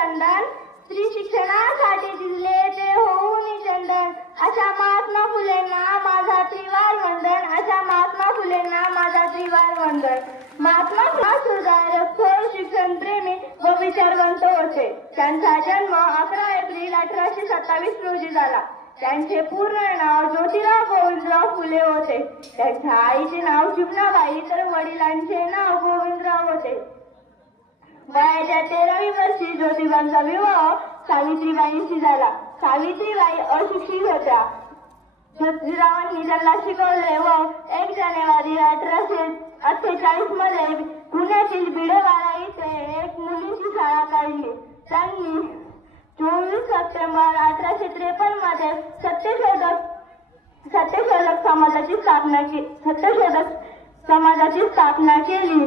क्रंदन, स्त्री शिक्षणासाठी दिले ते होऊन चंदन. अशा महात्मा फुलेंना माझा त्रिवार वंदन, अशा महात्मा फुलेंना माझा त्रिवार वंदन. महात्मा सुधारक, थोर शिक्षण प्रेमी व विचारवंत होते. त्यांचा जन्म 11 एप्रिल 1827 रोजी झाला. त्यांचे पूर्ण नाव ज्योतिराव गोविंदराव फुले होते. त्यांच्या आईचे नाव चिमणाबाई तर वडिलांचे नाव गोविंदराव होते. वयाच्या 13व्या वर्षी ज्योतिबांचा विवाह सावित्रीबाईंशी झाला. सावित्रीबाई अशिक्षित होत्या. ज्योतिरावांनी त्यांना शिकवले व 1 जानेवारी 1848 मध्ये पुण्यातील भिडेवाडा इथे एक मुलींची शाळा काढली. त्यांनी 24 सप्टेंबर 1853 मध्ये सत्यशोधक समाजाची स्थापना केली.